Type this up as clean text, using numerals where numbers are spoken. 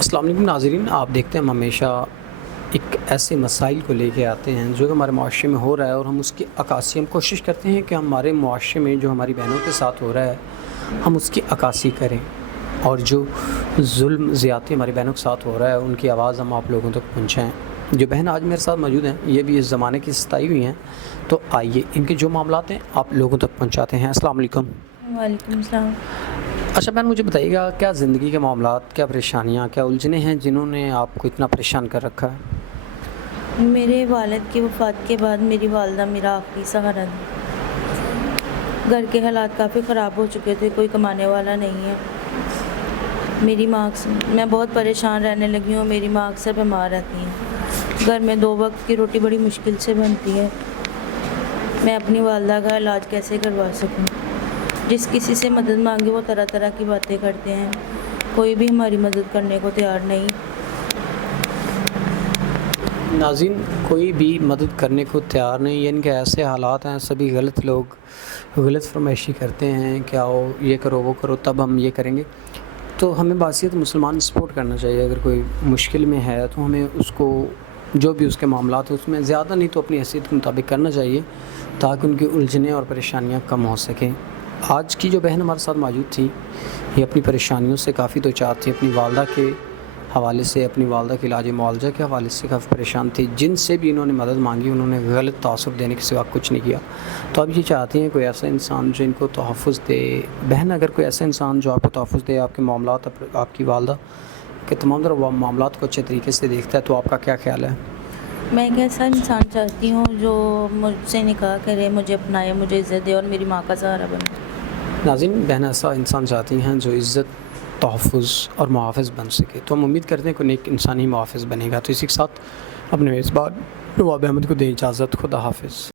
السلام علیکم ناظرین، آپ دیکھتے ہیں ہم ہمیشہ ایک ایسے مسائل کو لے کے آتے ہیں جو ہمارے معاشرے میں ہو رہا ہے، اور ہم اس کی عکاسی ہم کوشش کرتے ہیں کہ ہمارے معاشرے میں جو ہماری بہنوں کے ساتھ ہو رہا ہے ہم اس کی عکاسی کریں، اور جو ظلم زیادتی ہماری بہنوں کے ساتھ ہو رہا ہے ان کی آواز ہم آپ لوگوں تک پہنچائیں۔ جو بہن آج میرے ساتھ موجود ہیں یہ بھی اس زمانے کی ستائی ہوئی ہیں، تو آئیے ان کے جو معاملات ہیں آپ لوگوں تک پہنچاتے ہیں۔ السلام علیکم۔ وعلیکم السلام۔ اچھا بہن، مجھے بتائیے گا کیا زندگی کے معاملات، کیا پریشانیاں، کیا الجھنیں ہیں جنہوں نے آپ کو اتنا پریشان کر رکھا ہے؟ میرے والد کی وفات کے بعد میری والدہ میرا آخری سہارا تھی۔ گھر کے حالات کافی خراب ہو چکے تھے، کوئی کمانے والا نہیں ہے۔ میری ماں میں بہت پریشان رہنے لگی ہوں، میری ماں اکثر بیمار رہتی ہیں۔ گھر میں 2 وقت کی روٹی بڑی مشکل سے بنتی ہے۔ میں اپنی والدہ کا علاج کیسے کروا سکوں؟ جس کسی سے مدد مانگے وہ طرح طرح کی باتیں کرتے ہیں، کوئی بھی ہماری مدد کرنے کو تیار نہیں۔ ناظرین، کوئی بھی مدد کرنے کو تیار نہیں، یعنی کہ ایسے حالات ہیں، سبھی غلط لوگ غلط فرمائشی کرتے ہیں کہ آؤ یہ کرو وہ کرو تب ہم یہ کریں گے۔ تو ہمیں بحیثیت مسلمان سپورٹ کرنا چاہیے۔ اگر کوئی مشکل میں ہے تو ہمیں اس کو جو بھی اس کے معاملات ہیں اس میں زیادہ نہیں تو اپنی حیثیت کے مطابق کرنا چاہیے، تاکہ ان کی الجھنیں اور پریشانیاں کم ہو سکیں۔ آج کی جو بہن ہمارے ساتھ موجود تھی یہ اپنی پریشانیوں سے کافی دوچار تھی، اپنی والدہ کے حوالے سے، اپنی والدہ کے علاج معالجہ کے حوالے سے کافی پریشان تھی۔ جن سے بھی انہوں نے مدد مانگی انہوں نے غلط تاثر دینے کے سوا کچھ نہیں کیا۔ تو اب یہ چاہتی ہیں کوئی ایسا انسان جو ان کو تحفظ دے۔ بہن، اگر کوئی ایسا انسان جو آپ کو تحفظ دے، آپ کے معاملات، آپ کی والدہ کے تمام تر معاملات کو اچھے طریقے سے دیکھتا ہے، تو آپ کا کیا خیال ہے؟ میں ایک ایسا انسان چاہتی ہوں جو مجھ سے نکاح کرے، مجھے اپنائے، مجھے عزت دے اور میری ماں کا سہارا بنے۔ ناظرین، بہن ایسا انسان چاہتی ہیں جو عزت، تحفظ اور محافظ بن سکے، تو ہم امید کرتے ہیں کہ نیک انسان ہی محافظ بنے گا۔ تو اسی کے ساتھ اپنے میزبان نواب احمد کو دیں اجازت۔ خدا حافظ۔